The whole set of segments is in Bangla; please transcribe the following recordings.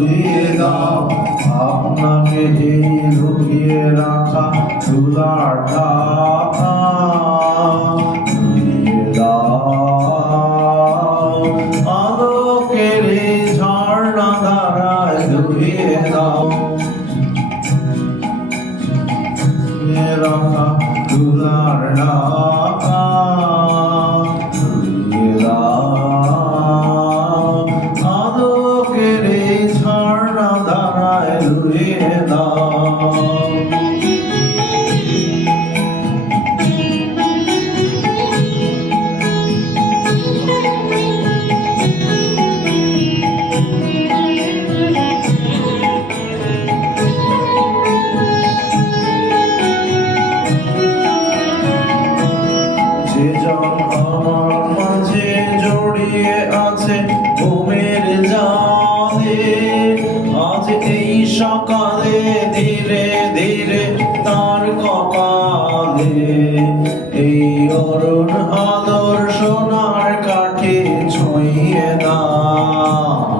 ধুইয়ে দাও আপনাকে এই লুকিয়ে রাখা ধুলার ঢাকা ধুইয়ে দাও আলোকের এই ঝর্ণা ধারায় ধুইয়ে দাও রাখা ধুলার ঢাকা ধুইয়ে দাও আলোকের এই ঝর্ণা ধারায় ধুইয়ে দাও যেজন আমার মাঝে জড়িয়ে আছে ঘুমের জালে আজ এই সকালে ধীরে ধীরে তার কপালে এই অরুণ আলোর সোনার কাঠে ছুঁয়ে দাও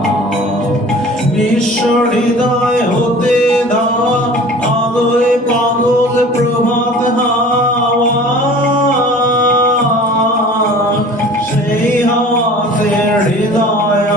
বিশ্ব হৃদয় হতে দাও আলোয় পাগল প্রভাত হাওয়া সেই হাতের হৃদয়